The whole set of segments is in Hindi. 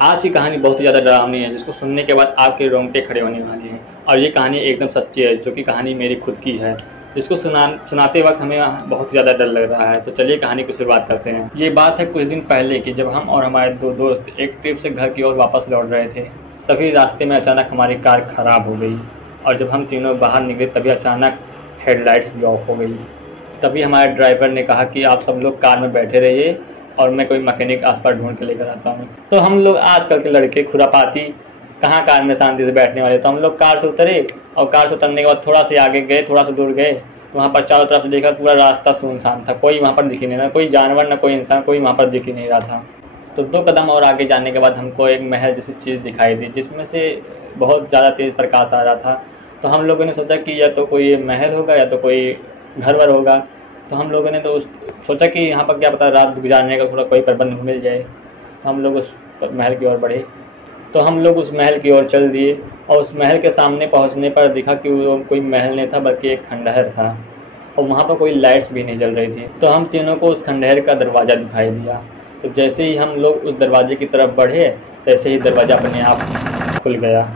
आज की कहानी बहुत ही ज़्यादा डरावनी है, जिसको सुनने के बाद आपके रोंगटे खड़े होने वाली हैं। और ये कहानी एकदम सच्ची है, जो कि कहानी मेरी खुद की है, जिसको सुनाते वक्त हमें बहुत ज़्यादा डर लग रहा है। तो चलिए कहानी की शुरुआत करते हैं। ये बात है कुछ दिन पहले की, जब हम और हमारे दो दोस्त एक ट्रिप से घर की ओर वापस लौट रहे थे। तभी रास्ते में अचानक हमारी कार खराब हो गई, और जब हम तीनों बाहर निकले तभी अचानक हेडलाइट्स भी ऑफ हो गई। तभी हमारे ड्राइवर ने कहा कि आप सब लोग कार में बैठे रहिए और मैं कोई मैकेनिक आसपास ढूंढ के लेकर आता हूँ। तो हम लोग आजकल के लड़के खुरापाती कहाँ कार में शांति से बैठने वाले। तो हम लोग कार से उतरे, और कार से उतरने के बाद थोड़ा सा आगे गए, थोड़ा सा दूर गए, वहाँ पर चारों तरफ से देखा, पूरा रास्ता सुनसान था। कोई वहाँ पर दिख ही नहीं रहा, कोई जानवर ना कोई इंसान, कोई वहाँ पर दिख ही नहीं रहा था। तो 2 कदम और आगे जाने के बाद हमको एक महल जैसी चीज़ दिखाई दी, जिसमें से बहुत ज़्यादा तेज़ प्रकाश आ रहा था। तो हम लोगों ने सोचा कि या तो कोई महल होगा या तो कोई घर वर होगा। तो हम लोगों ने तो सोचा कि यहाँ पर क्या पता रात गुजारने का थोड़ा कोई प्रबंध मिल जाए। हम लोग उस महल की ओर बढ़े। तो हम लोग उस महल की ओर चल दिए, और उस महल के सामने पहुँचने पर दिखा कि वो कोई महल नहीं था, बल्कि एक खंडहर था, और वहाँ पर कोई लाइट्स भी नहीं जल रही थी। तो हम तीनों को उस खंडहर का दरवाज़ा दिखाई दिया। तो जैसे ही हम लोग उस दरवाजे की तरफ बढ़े, तैसे ही दरवाज़ा अपने आप खुल गया।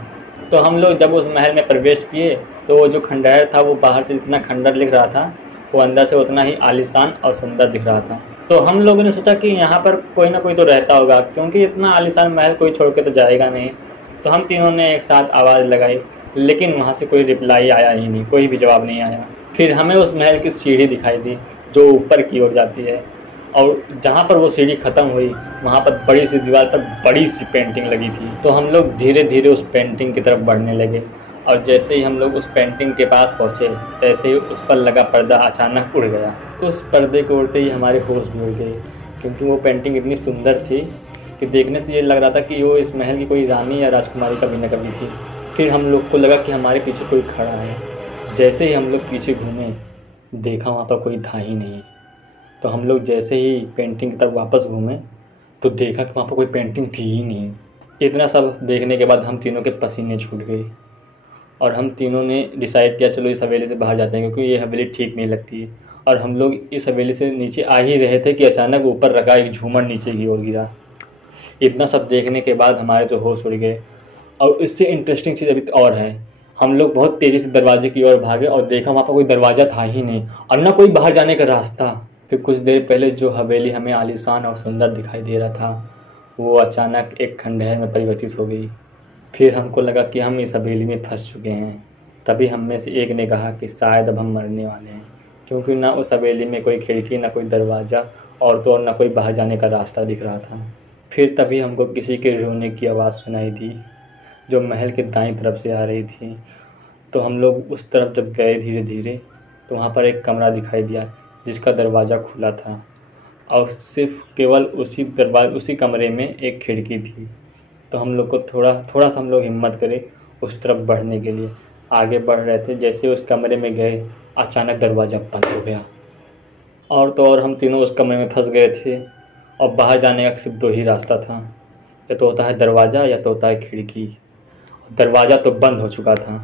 तो हम लोग जब उस महल में प्रवेश किए, तो वो जो खंडहर था वो बाहर से जितना खंडर दिख रहा था, वो अंदर से उतना ही आलीशान और सुंदर दिख रहा था। तो हम लोगों ने सोचा कि यहाँ पर कोई ना कोई तो रहता होगा, क्योंकि इतना आलीशान महल कोई छोड़ के तो जाएगा नहीं। तो हम तीनों ने एक साथ आवाज़ लगाई, लेकिन वहाँ से कोई रिप्लाई आया ही नहीं, कोई भी जवाब नहीं आया। फिर हमें उस महल की सीढ़ी दिखाई दी, जो ऊपर की ओर जाती है, और जहाँ पर वो सीढ़ी ख़त्म हुई, वहाँ पर बड़ी सी दीवार पर बड़ी सी पेंटिंग लगी थी। तो हम लोग धीरे धीरे उस पेंटिंग की तरफ बढ़ने लगे, और जैसे ही हम लोग उस पेंटिंग के पास पहुँचे, तैसे ही उस पर लगा पर्दा अचानक उड़ गया। उस पर्दे को उड़ते ही हमारे होश भी उड़ गए, क्योंकि वो पेंटिंग इतनी सुंदर थी कि देखने से ये लग रहा था कि वो इस महल की कोई रानी या राजकुमारी कभी न कभी थी। फिर हम लोग को लगा कि हमारे पीछे कोई खड़ा है। जैसे ही हम लोग पीछे घूमे, देखा वहाँ पर कोई था ही नहीं। तो हम लोग जैसे ही पेंटिंग की तरफ वापस घूमे, तो देखा कि वहाँ पर कोई पेंटिंग थी ही नहीं। इतना सब देखने के बाद हम तीनों के पसीने छूट गए, और हम तीनों ने डिसाइड किया चलो इस हवेली से बाहर जाते हैं, क्योंकि ये हवेली ठीक नहीं लगती है। और हम लोग इस हवेली से नीचे आ ही रहे थे कि अचानक ऊपर रखा एक झूमर नीचे की ओर गिरा। इतना सब देखने के बाद हमारे तो होश उड़ गए। और इससे इंटरेस्टिंग चीज़ अभी और है, हम लोग बहुत तेज़ी से दरवाजे की ओर भागे, और देखा वहाँ पर कोई दरवाज़ा था ही नहीं, और ना कोई बाहर जाने का रास्ता। फिर कुछ देर पहले जो हवेली हमें आलीशान और सुंदर दिखाई दे रहा था, वो अचानक एक खंडहर में परिवर्तित हो गई। फिर हमको लगा कि हम इस हवेली में फंस चुके हैं। तभी हम में से एक ने कहा कि शायद अब हम मरने वाले हैं, क्योंकि ना उस हवेली में कोई खिड़की, ना कोई दरवाज़ा, और तो और ना कोई बाहर जाने का रास्ता दिख रहा था। फिर तभी हमको किसी के रोने की आवाज़ सुनाई दी, जो महल के दाईं तरफ से आ रही थी। तो हम लोग उस तरफ जब गए धीरे धीरे, तो वहाँ पर एक कमरा दिखाई दिया, जिसका दरवाज़ा खुला था, और सिर्फ केवल उसी कमरे में एक खिड़की थी। तो हम लोग को थोड़ा सा हम लोग हिम्मत करे उस तरफ बढ़ने के लिए आगे बढ़ रहे थे। जैसे उस कमरे में गए, अचानक दरवाज़ा बंद हो गया, और तो और हम तीनों उस कमरे में फंस गए थे। और बाहर जाने का सिर्फ 2 ही रास्ता था, या तो होता है दरवाज़ा या तो होता है खिड़की। दरवाज़ा तो बंद हो चुका था,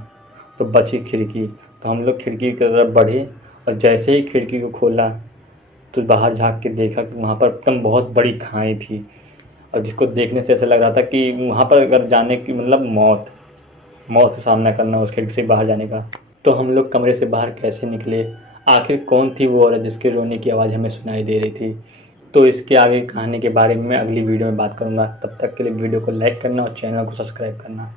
तो बची खिड़की। तो हम लोग खिड़की की तरफ बढ़े, और जैसे ही खिड़की को खोला, तो बाहर झाँक के देखा कि वहाँ पर एकदम बहुत बड़ी खाई थी, और जिसको देखने से ऐसा लग रहा था कि वहाँ पर अगर जाने की मतलब मौत से सामना करना उस खिड़की से बाहर जाने का। तो हम लोग कमरे से बाहर कैसे निकले, आखिर कौन थी वो औरत जिसके रोने की आवाज़ हमें सुनाई दे रही थी। तो इसके आगे कहानी के बारे में मैं अगली वीडियो में बात करूँगा। तब तक के लिए वीडियो को लाइक करना और चैनल को सब्सक्राइब करना।